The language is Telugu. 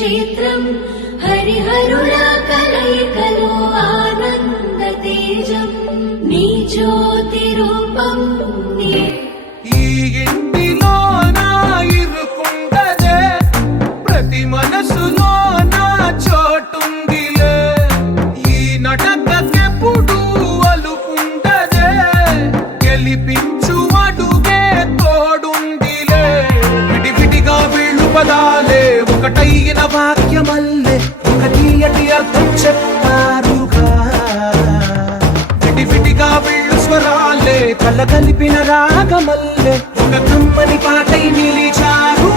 క్షేత్రం హరిహరుల కలయికలో ఆనంద తేజం నీ జ్యోతి రూపం నీ ఈ ఇంటిలో నా ఇరుకుండదే ప్రతి మనసులో నా చోటుందిలే ఈ నటకెప్పుడు అలుపుండదే గెలిపించు అడుగే తోడుందిలే విడివిడిగా వీళ్ళు పదాలే ఒకటైన వాక్యమల్లే ఒక తీయటి అర్థం చెప్పారుగా విడివిడిగా వీళ్ళు స్వరాలే కల కలిపిన రాగమల్లే ఒక కమ్మని పాటై నిలిచారు